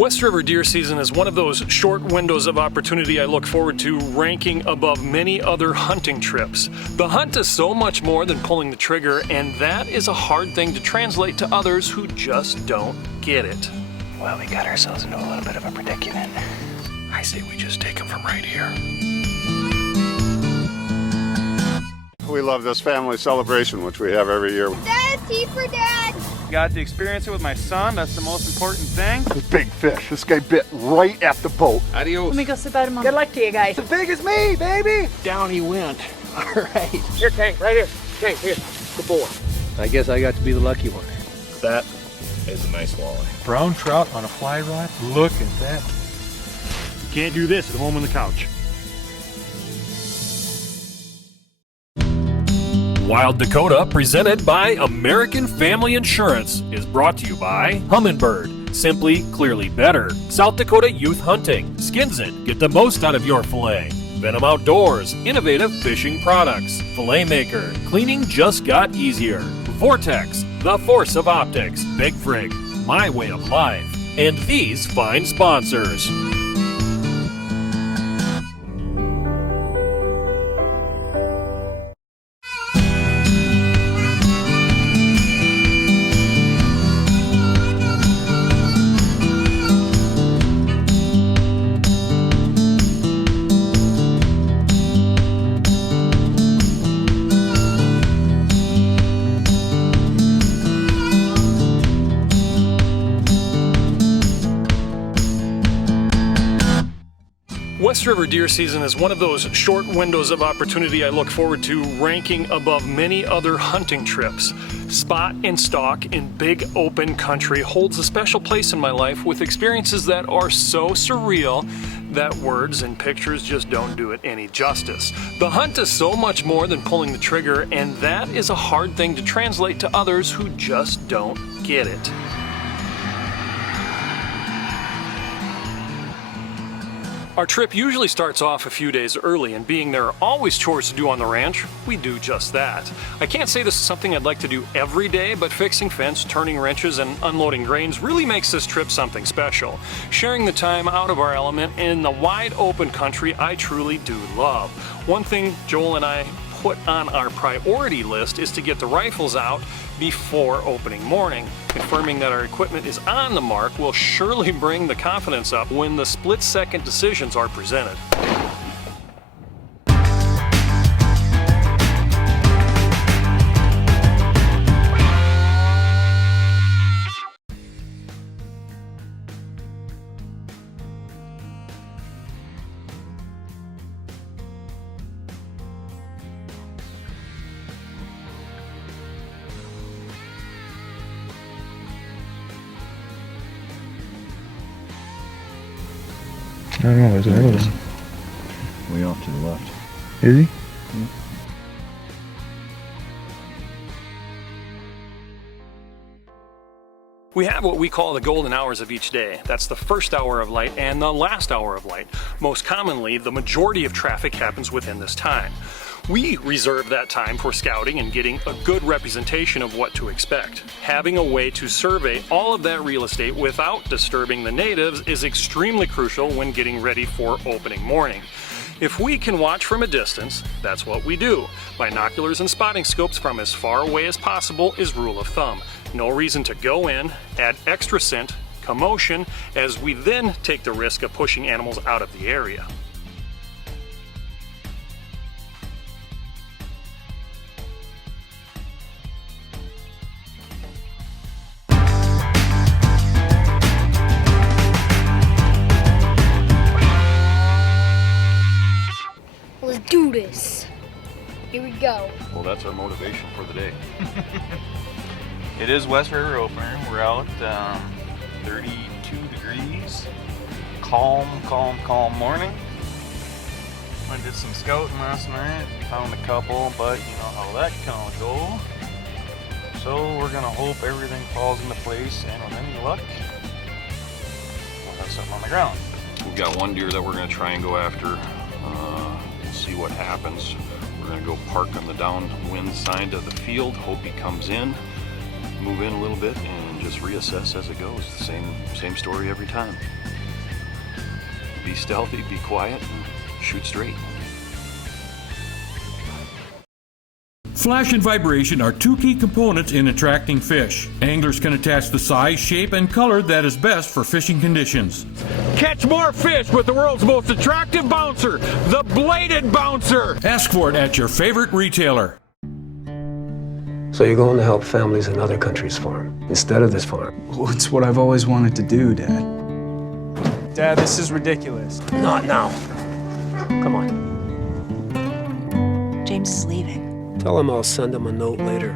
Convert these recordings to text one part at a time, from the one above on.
West River deer season is one of those short windows of opportunity I look forward to, ranking above many other hunting trips. The hunt is so much more than pulling the trigger, and that is a hard thing to translate to others who just don't get it. Well, we got ourselves into a little bit of a predicament. I say we just take them from right here. We love this family celebration, which we have every year. Dad, tea for Dad! Got to experience it with my son. That's the most important thing. The big fish. This guy bit right at the boat. Adios. Let me go sit by the mom. Good luck to you guys. As big as me, baby. Down he went. All right. Here, Tank, right here. Tank, here. Good boy. I guess I got to be the lucky one. That is a nice walleye. Brown trout on a fly rod. Look at that. Can't do this at home on the couch. Wild Dakota, presented by American Family Insurance, is brought to you by Humminbird, simply, clearly better. South Dakota Youth Hunting, skins it, get the most out of your fillet. Venom Outdoors, innovative fishing products. Fillet Maker, cleaning just got easier. Vortex, the force of optics. Big Frig, my way of life. And these fine sponsors. West River deer season is one of those short windows of opportunity I look forward to, ranking above many other hunting trips. Spot and stalk in big open country holds a special place in my life, with experiences that are so surreal that words and pictures just don't do it any justice. The hunt is so much more than pulling the trigger, and that is a hard thing to translate to others who just don't get it. Our trip usually starts off a few days early, and being there are always chores to do on the ranch, we do just that. I can't say this is something I'd like to do every day, but fixing fence, turning wrenches, and unloading grains really makes this trip something special. Sharing the time out of our element in the wide open country I truly do love. One thing Joel and I put on our priority list is to get the rifles out before opening morning. Confirming that our equipment is on the mark will surely bring the confidence up when the split-second decisions are presented. I don't know, there's another one. Way off to the left. Is he? We have what we call the golden hours of each day. That's the first hour of light and the last hour of light. Most commonly, the majority of traffic happens within this time. We reserve that time for scouting and getting a good representation of what to expect. Having a way to survey all of that real estate without disturbing the natives is extremely crucial when getting ready for opening morning. If we can watch from a distance, that's what we do. Binoculars and spotting scopes from as far away as possible is rule of thumb. No reason to go in, add extra scent, commotion, as we then take the risk of pushing animals out of the area. Let's do this. Here we go. Well, that's our motivation for the day. It is West River opener. We're out 32 degrees. Calm morning. I did some scouting last night. Found a couple, but you know how that can go. So we're gonna hope everything falls into place, and with any luck, we'll have something on the ground. We've got one deer that we're going to try and go after. We'll see what happens. We're going to go park on the downwind side of the field, hope he comes in, move in a little bit, and just reassess as it goes. The same story every time. Be stealthy, be quiet, and shoot straight. Flash and vibration are two key components in attracting fish. Anglers can attach the size, shape, and color that is best for fishing conditions. Catch more fish with the world's most attractive bouncer, the bladed bouncer. Ask for it at your favorite retailer. So you're going to help families in other countries farm instead of this farm? Well, it's what I've always wanted to do, Dad. Dad, this is ridiculous. Not now. Come on. James is leaving. Tell him I'll send him a note later.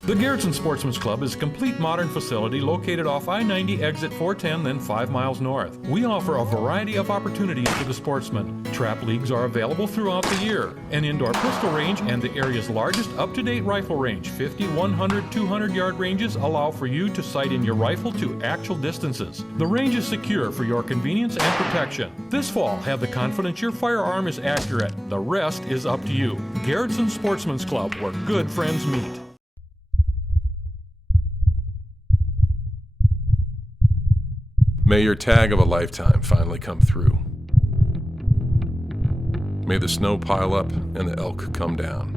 The Garrettson Sportsman's Club is a complete modern facility located off I-90 exit 410, then 5 miles north. We offer a variety of opportunities for the sportsman. Trap leagues are available throughout the year. An indoor pistol range and the area's largest up-to-date rifle range, 50, 100, 200-yard ranges allow for you to sight in your rifle to actual distances. The range is secure for your convenience and protection. This fall, have the confidence your firearm is accurate. The rest is up to you. Garrettson Sportsman's Club, where good friends meet. May your tag of a lifetime finally come through. May the snow pile up and the elk come down.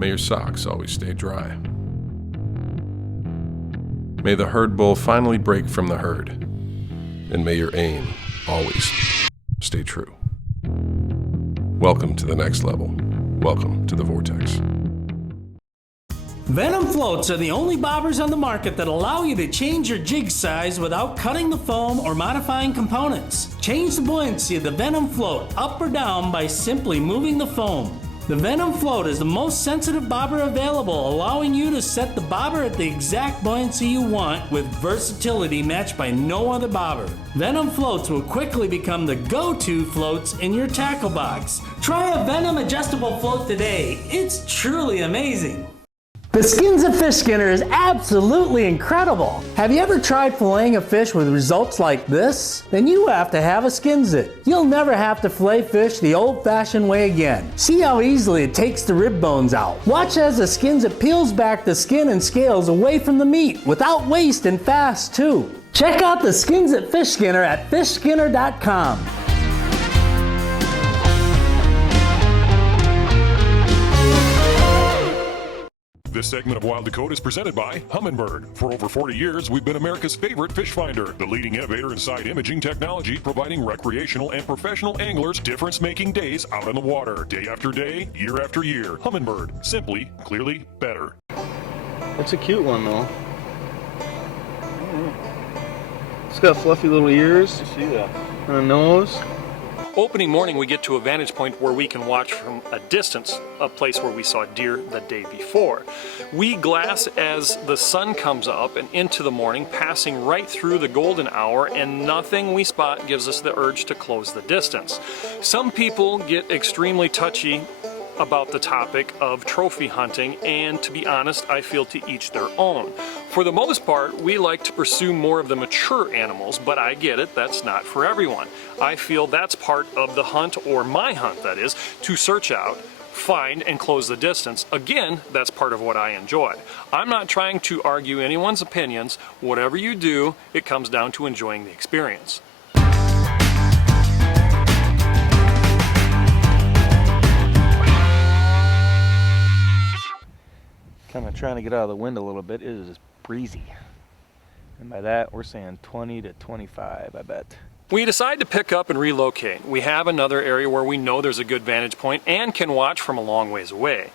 May your socks always stay dry. May the herd bull finally break from the herd. And may your aim always stay true. Welcome to the next level. Welcome to the Vortex. Venom floats are the only bobbers on the market that allow you to change your jig size without cutting the foam or modifying components. Change the buoyancy of the Venom float up or down by simply moving the foam. The Venom float is the most sensitive bobber available, allowing you to set the bobber at the exact buoyancy you want with versatility matched by no other bobber. Venom floats will quickly become the go-to floats in your tackle box. Try a Venom adjustable float today. It's truly amazing. The Skins of Fish Skinner is absolutely incredible. Have you ever tried filleting a fish with results like this? Then you have to have a Skins It. You'll never have to fillet fish the old-fashioned way again. See how easily it takes the rib bones out. Watch as the Skins It peels back the skin and scales away from the meat without waste and fast too. Check out the Skins It Fish Skinner at fishskinner.com. This segment of Wild Dakota is presented by Humminbird. For over 40 years, we've been America's favorite fish finder, the leading innovator in side imaging technology, providing recreational and professional anglers difference-making days out on the water, day after day, year after year. Humminbird, simply, clearly better. That's a cute one, though. It's got fluffy little ears. I see that. And a nose. Opening morning, we get to a vantage point where we can watch from a distance a place where we saw deer the day before. We glass as the sun comes up and into the morning, passing right through the golden hour, and nothing we spot gives us the urge to close the distance. Some people get extremely touchy about the topic of trophy hunting, and to be honest, I feel to each their own. For the most part, we like to pursue more of the mature animals, but I get it, that's not for everyone. I feel that's part of the hunt, or my hunt that is, to search out, find, and close the distance. Again, that's part of what I enjoy. I'm not trying to argue anyone's opinions. Whatever you do, it comes down to enjoying the experience. Kind of trying to get out of the wind a little bit. It is breezy. And by that, we're saying 20 to 25, I bet. We decide to pick up and relocate. We have another area where we know there's a good vantage point and can watch from a long ways away.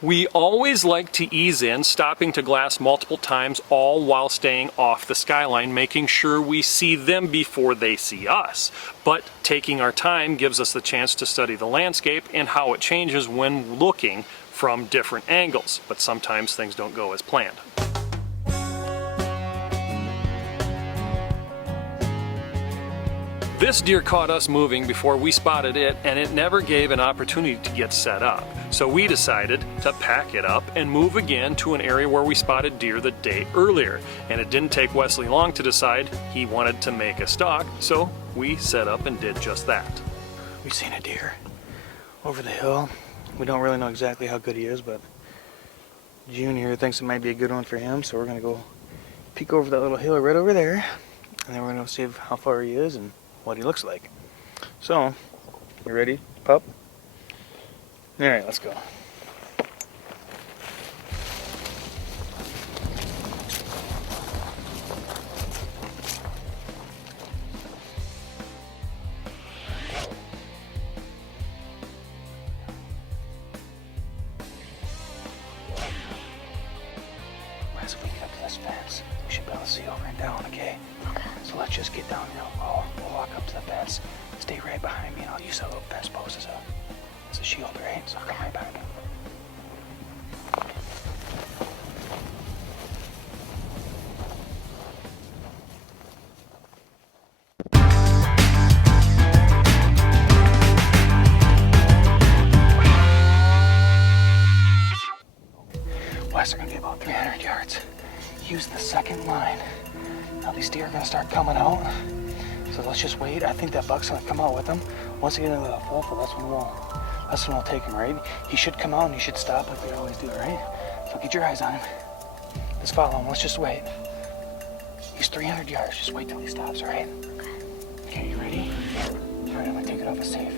We always like to ease in, stopping to glass multiple times, all while staying off the skyline, making sure we see them before they see us. But taking our time gives us the chance to study the landscape and how it changes when looking from different angles. But sometimes things don't go as planned. This deer caught us moving before we spotted it, and it never gave an opportunity to get set up. So we decided to pack it up and move again to an area where we spotted deer the day earlier. And it didn't take Wesley long to decide he wanted to make a stalk, so we set up and did just that. We've seen a deer over the hill. We don't really know exactly how good he is, but Junior thinks it might be a good one for him, so we're gonna go peek over that little hill right over there, and then we're gonna see how far he is and what he looks like. So, you ready, pup? All right, let's go. Wes, if we get up to this fence, we should be able to see over and down, okay? Okay. So let's just get down here. We'll walk up to the fence. Stay right behind me, and I'll use that little fence post as a shield, right? So come right back. Wes, they're gonna be about 300 yards. Use the second line. Now these deer are gonna start coming out. So let's just wait. I think that buck's gonna come out with them. Once they get into the alfalfa, that's when we'll take him, right? He should come out and he should stop like we always do, right? So get your eyes on him. Let's follow him. Let's just wait. He's 300 yards. Just wait till he stops, all right? Okay, you ready? All right, I'm gonna take it off as safe.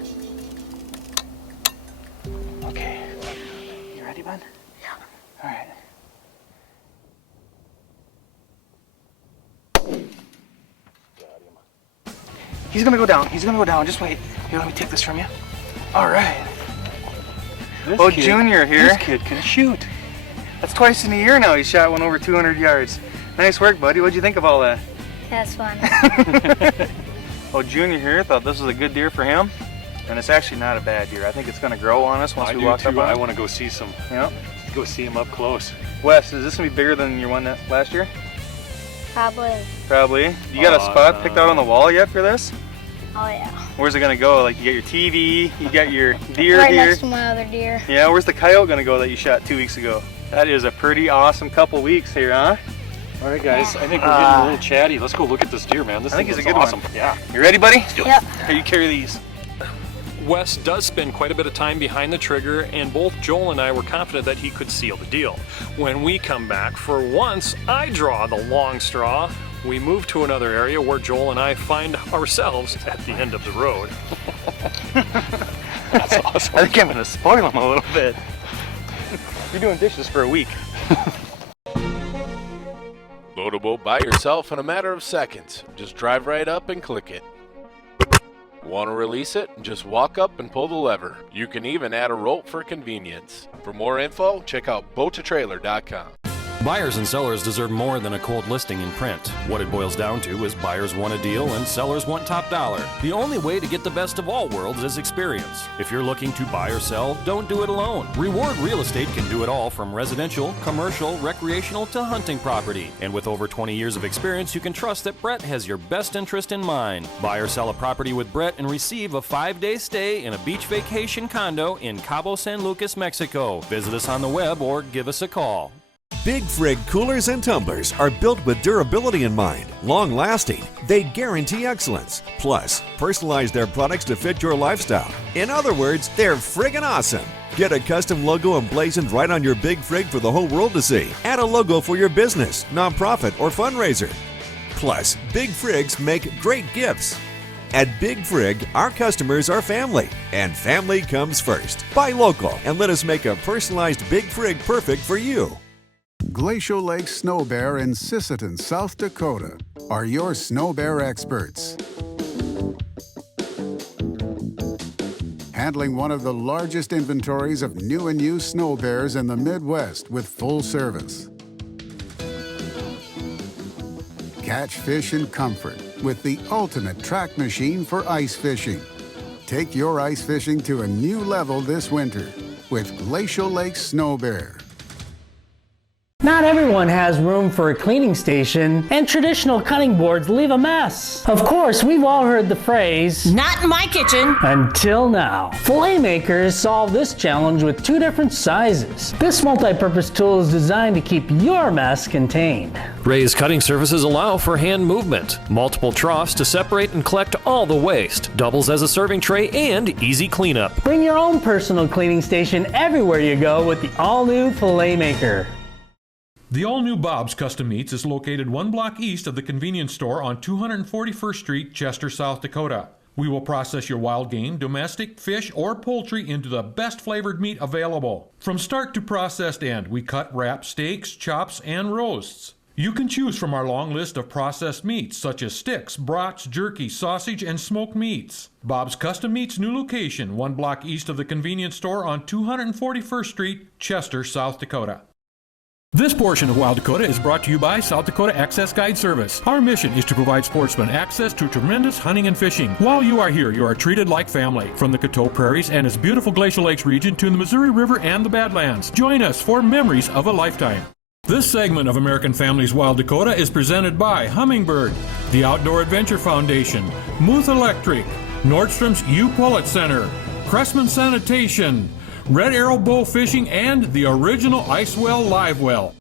Okay. You ready, bud? Yeah. All right. He's gonna go down. He's gonna go down. Just wait. Here, let me take this from you. All right. Oh, Junior here. This kid can shoot. That's twice in a year now he shot one over 200 yards. Nice work, buddy. What'd you think of all that? That's fun. Well, Junior here thought this was a good deer for him, and it's actually not a bad deer. I think it's gonna grow on us once we walk up on it. I want to go see some. Yeah. Go see him up close. Wes, is this gonna be bigger than your one last year? Probably. Probably. You got a spot picked out on the wall yet for this? Oh yeah. Where's it gonna go? Like, you got your TV, you got your deer right here. next to my other deer. Yeah, where's the coyote gonna go that you shot 2 weeks ago? That is a pretty awesome couple weeks here, huh? All right, guys. I think we're getting a little chatty. Let's go look at this deer, man. This I think thing he's a looks good awesome. one. Yeah. You ready, buddy? Yep. Here, you carry these. Wes does spend quite a bit of time behind the trigger, and both Joel and I were confident that he could seal the deal. When we come back, for once, I draw the long straw. We move to another area where Joel and I find ourselves at the end of the road. That's awesome. I think I'm gonna spoil him a little bit. You're doing dishes for a week. Load a boat by yourself in a matter of seconds. Just drive right up and click it. Want to release it? Just walk up and pull the lever. You can even add a rope for convenience. For more info, check out boat2trailer.com. Buyers and sellers deserve more than a cold listing in print. What it boils down to is buyers want a deal and sellers want top dollar. The only way to get the best of all worlds is experience. If you're looking to buy or sell, don't do it alone. Reward Real Estate can do it all, from residential, commercial, recreational to hunting property. And with over 20 years of experience, you can trust that Brett has your best interest in mind. Buy or sell a property with Brett and receive a 5-day stay in a beach vacation condo in Cabo San Lucas, Mexico. Visit us on the web or give us a call. Big Frig coolers and tumblers are built with durability in mind, long-lasting. They guarantee excellence. Plus, personalize their products to fit your lifestyle. In other words, they're friggin' awesome. Get a custom logo emblazoned right on your Big Frig for the whole world to see. Add a logo for your business, nonprofit, or fundraiser. Plus, Big Frigs make great gifts. At Big Frig, our customers are family, and family comes first. Buy local and let us make a personalized Big Frig perfect for you. Glacial Lake Snow Bear in Sisseton, South Dakota are your snow bear experts. Handling one of the largest inventories of new and used snow bears in the Midwest with full service. Catch fish in comfort with the ultimate track machine for ice fishing. Take your ice fishing to a new level this winter with Glacial Lake Snow Bear. Not everyone has room for a cleaning station, and traditional cutting boards leave a mess. Of course, we've all heard the phrase, "Not in my kitchen," until now. Fillet makers solve this challenge with 2 different sizes. This multi-purpose tool is designed to keep your mess contained. Raised cutting surfaces allow for hand movement. Multiple troughs to separate and collect all the waste. Doubles as a serving tray and easy cleanup. Bring your own personal cleaning station everywhere you go with the all-new Fillet Maker. The all-new Bob's Custom Meats is located 1 block east of the convenience store on 241st Street, Chester, South Dakota. We will process your wild game, domestic, fish, or poultry into the best flavored meat available. From start to processed end, we cut, wrap, steaks, chops, and roasts. You can choose from our long list of processed meats such as sticks, brats, jerky, sausage, and smoked meats. Bob's Custom Meats new location, 1 block east of the convenience store on 241st Street, Chester, South Dakota. This portion of Wild Dakota is brought to you by South Dakota Access Guide Service. Our mission is to provide sportsmen access to tremendous hunting and fishing. While you are here, you are treated like family. From the Coteau Prairies and its beautiful Glacial Lakes region to the Missouri River and the Badlands. Join us for memories of a lifetime. This segment of American Families Wild Dakota is presented by Humminbird, the Outdoor Adventure Foundation, Muth Electric, Nordstrom's U Pullet Center, Cressman Sanitation, Red Arrow Bow Fishing, and the original Icewell Live Well.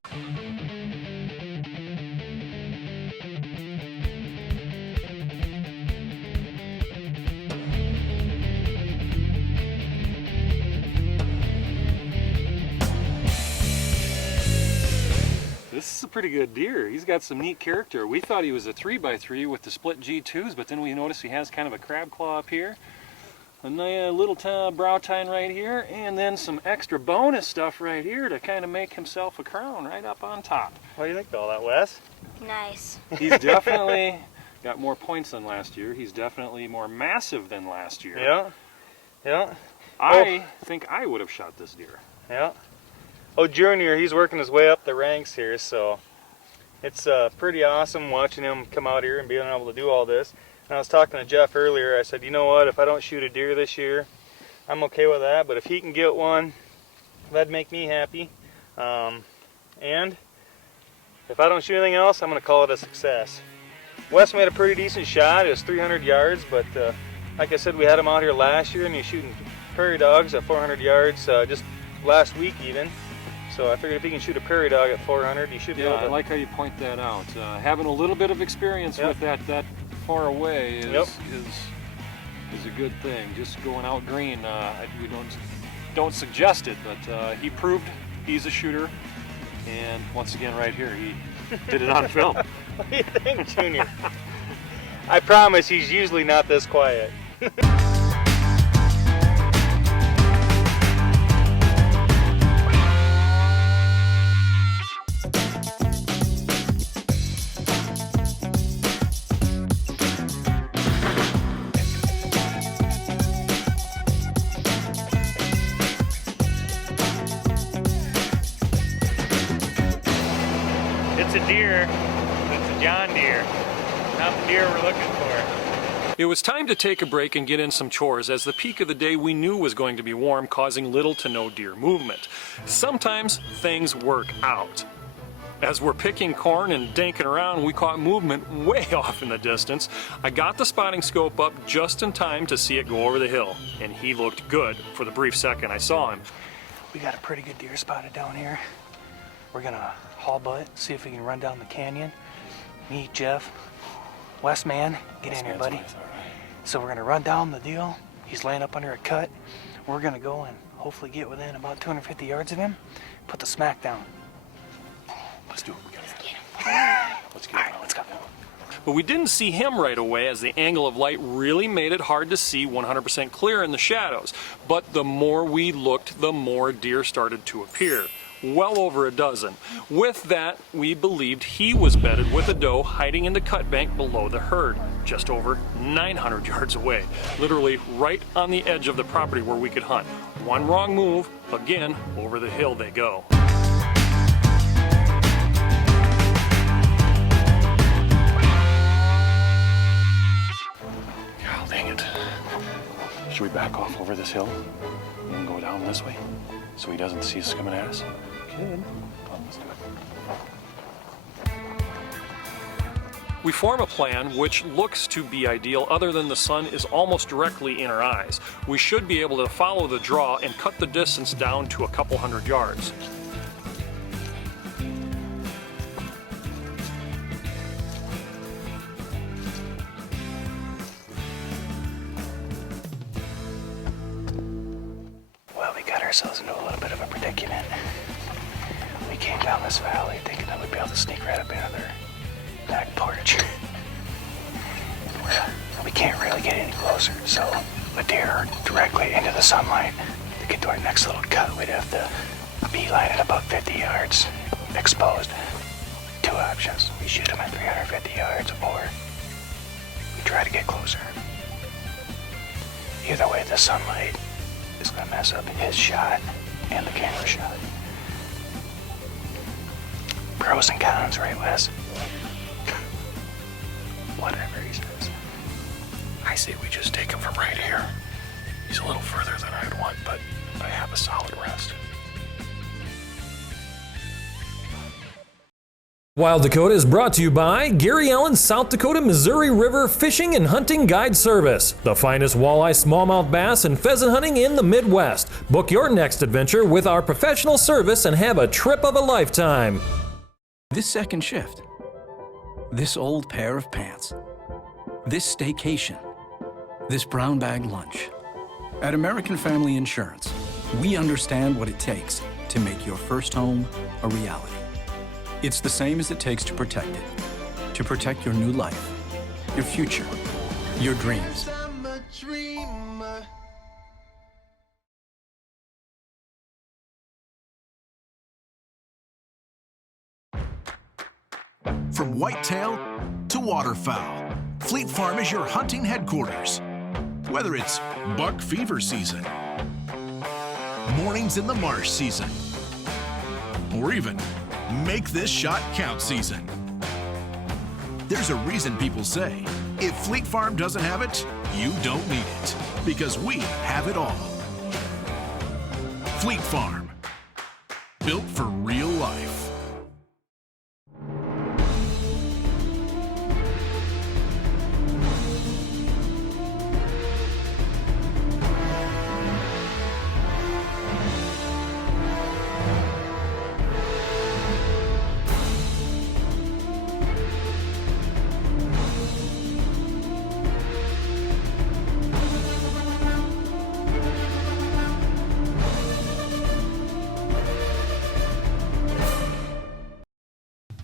This is a pretty good deer. He's got some neat character. We thought he was a 3x3 with the split G2s, but then we noticed he has kind of a crab claw up here. A little brow tine right here, and then some extra bonus stuff right here to kind of make himself a crown right up on top. What do you think of all that, Wes? Nice. He's definitely got more points than last year. He's definitely more massive than last year. Yeah. Yeah. I think I would have shot this deer. Yeah. Oh, Junior, he's working his way up the ranks here, so it's pretty awesome watching him come out here and being able to do all this. And I was talking to Jeff earlier. I said, you know what, if I don't shoot a deer this year, I'm okay with that, but if he can get one, that'd make me happy. And if I don't shoot anything else, I'm going to call it a success. Wes made a pretty decent shot. It was 300 yards, but like I said, we had him out here last year, and he's shooting prairie dogs at 400 yards just last week even. So I figured if he can shoot a prairie dog at 400, he should be able to. I like how you point that out. Having a little bit of experience with that far away is a good thing. Just going out green, we don't suggest it, but he proved he's a shooter, and once again right here he did it on film. What do you think, Junior? I promise he's usually not this quiet. It's a deer. It's a John deer. Not the deer we're looking for. It was time to take a break and get in some chores, as the peak of the day we knew was going to be warm, causing little to no deer movement. Sometimes things work out. As we're picking corn and danking around, we caught movement way off in the distance. I got the spotting scope up just in time to see it go over the hill, and he looked good for the brief second I saw him. We got a pretty good deer spotted down here. We're gonna haul butt, see if we can run down the canyon. Me, Jeff, Wes, man, get in here, buddy. So we're gonna run down the deal. He's laying up under a cut. We're gonna go and hopefully get within about 250 yards of him. Put the smack down. Let's do it. We gotta get him. Let's get him. All right, let's go. But we didn't see him right away, as the angle of light really made it hard to see 100% clear in the shadows. But the more we looked, the more deer started to appear. Well over a dozen. With that, we believed he was bedded with a doe hiding in the cut bank below the herd, just over 900 yards away, literally right on the edge of the property where we could hunt. One wrong move, again, over the hill they go. God dang it. Should we back off over this hill and go down this way so he doesn't see us coming at us? Good. We form a plan which looks to be ideal other than the sun is almost directly in our eyes. We should be able to follow the draw and cut the distance down to a couple hundred yards. Well, we got ourselves into a little bit of a predicament. We came down this valley thinking that we'd be able to sneak right up into their back porch. We can't really get any closer, so the deer are directly into the sunlight. To get to our next little cut, we'd have to beeline it about 50 yards, exposed. Two options. We shoot them at 350 yards, or we try to get closer. Either way, the sunlight is going to mess up his shot and the camera shot. Pros and cons, right, Wes? Whatever he says. I say we just take him from right here. He's a little further than I'd want, but I have a solid rest. Wild Dakota is brought to you by Gary Allen's South Dakota Missouri River Fishing and Hunting Guide Service, the finest walleye, smallmouth bass, and pheasant hunting in the Midwest. Book your next adventure with our professional service and have a trip of a lifetime. This second shift, this old pair of pants, this staycation, this brown bag lunch. At American Family Insurance, we understand what it takes to make your first home a reality. It's the same as it takes to protect your new life, your future, your dreams. From whitetail to waterfowl, Fleet Farm is your hunting headquarters. Whether it's buck fever season, mornings in the marsh season, or even make this shot count season. There's a reason people say, if Fleet Farm doesn't have it, you don't need it, because we have it all. Fleet Farm, built for real life.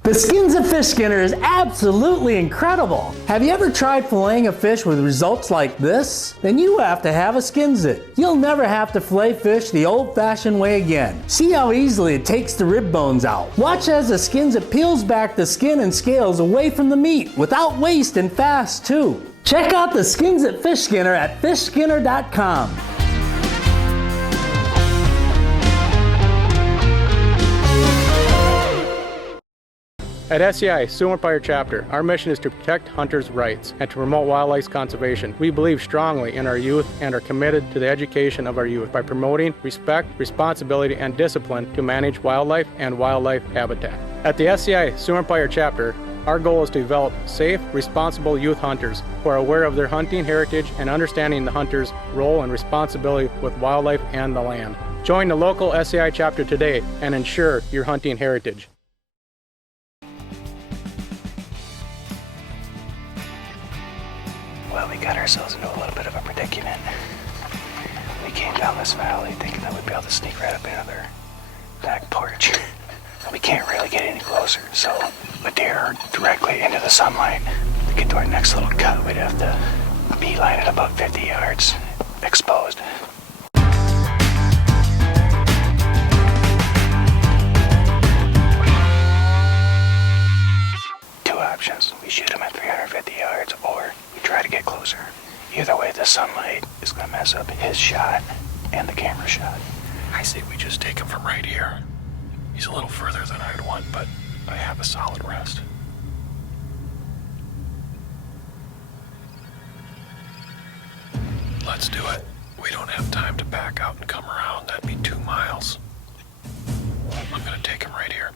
The Skins at Fish Skinner is absolutely incredible. Have you ever tried filleting a fish with results like this? Then you have to have a Skins It. You'll never have to fillet fish the old-fashioned way again. See how easily it takes the rib bones out. Watch as the Skins It peels back the skin and scales away from the meat without waste and fast too. Check out the Skins at Fish Skinner at fishskinner.com. At SCI, Sioux Empire Chapter, our mission is to protect hunters' rights and to promote wildlife conservation. We believe strongly in our youth and are committed to the education of our youth by promoting respect, responsibility, and discipline to manage wildlife and wildlife habitat. At the SCI Sioux Empire Chapter, our goal is to develop safe, responsible youth hunters who are aware of their hunting heritage and understanding the hunter's role and responsibility with wildlife and the land. Join the local SCI chapter today and ensure your hunting heritage. Well, we got ourselves into a little bit of a predicament. We came down this valley thinking that we'd be able to sneak right up into their back porch. We can't really get any closer, so the deer are directly into the sunlight. To get to our next little cut, we'd have to beeline it about 50 yards, exposed. Two options. We shoot them at 350 yards, or we try to get closer. Either way, the sunlight is going to mess up his shot and the camera shot. I say we just take him from right here. He's a little further than I'd want, but I have a solid rest. Let's do it. We don't have time to back out and come around. That'd be 2 miles. I'm gonna take him right here.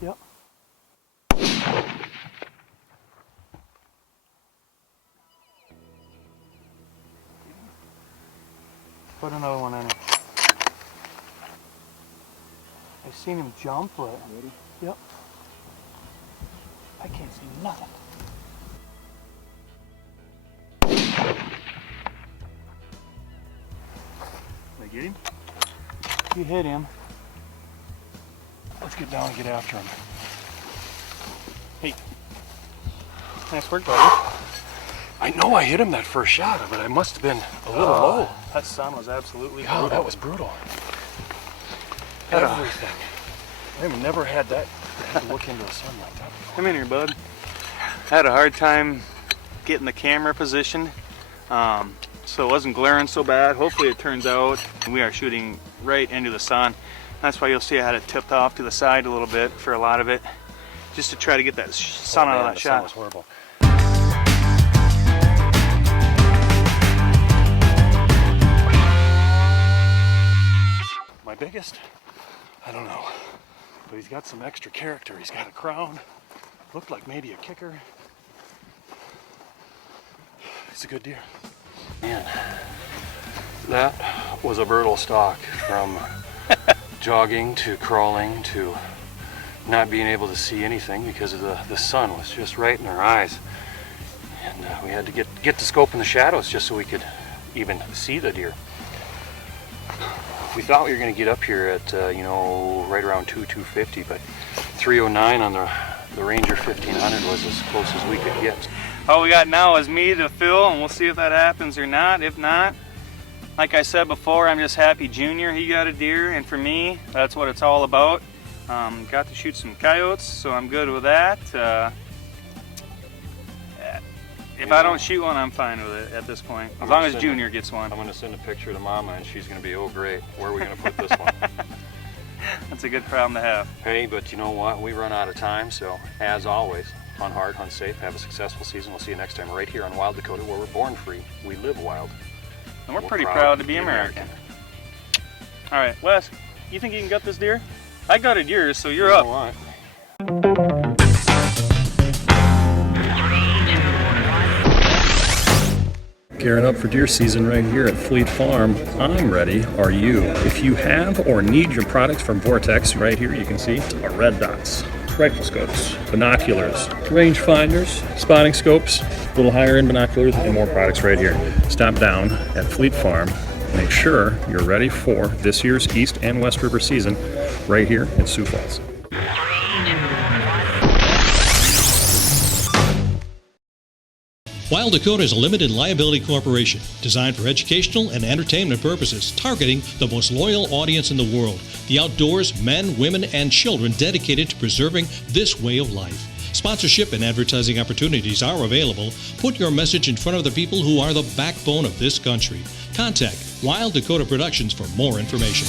Yep. Put another one in it. I seen him jump, but... Ready? Yep. I can't see nothing. Did I get him? You hit him. Let's get down and get after him. Hey. Nice work, buddy. I know I hit him that first shot, but I must have been a little low. That sun was absolutely Yeah, brutal. that was brutal. Everything. I've never had that look into the sun like that before. Come in here, bud. I had a hard time getting the camera positioned, so it wasn't glaring so bad. Hopefully it turns out we are shooting right into the sun. That's why you'll see I had it tipped off to the side a little bit for a lot of it, just to try to get that sun out of that the shot. sun was horrible. My biggest? I don't know. But he's got some extra character. He's got a crown. Looked like maybe a kicker. He's a good deer. Man, that was a brutal stalk, from jogging to crawling to not being able to see anything because of the sun was just right in our eyes. And we had to get the scope in the shadows just so we could even see the deer. We thought we were going to get up here at, right around 250, but 309 on the Ranger 1500 was as close as we could get. All we got now is me to Phil, and we'll see if that happens or not. If not, like I said before, I'm just happy Junior, he got a deer, and for me, that's what it's all about. Got to shoot some coyotes, so I'm good with that. If I don't shoot one, I'm fine with it at this point, as long as Junior gets one. I'm going to send a picture to Mama, and she's going to be, oh great, where are we going to put this one? That's a good problem to have. Hey, but you know what? We run out of time, so as always, hunt hard, hunt safe, have a successful season. We'll see you next time right here on Wild Dakota, where we're born free, we live wild. And we're pretty proud to be American. All right, Wes, you think you can gut this deer? I gutted yours, so you're up. What? Gearing up for deer season right here at Fleet Farm. I'm ready. Are you? If you have or need your products from Vortex, right here you can see our red dots, rifle scopes, binoculars, range finders, spotting scopes, little higher end binoculars, and more products right here. Stop down at Fleet Farm. Make sure you're ready for this year's East and West River season right here in Sioux Falls. Wild Dakota is a limited liability corporation designed for educational and entertainment purposes, targeting the most loyal audience in the world, the outdoors, men, women, and children dedicated to preserving this way of life. Sponsorship and advertising opportunities are available. Put your message in front of the people who are the backbone of this country. Contact Wild Dakota Productions for more information.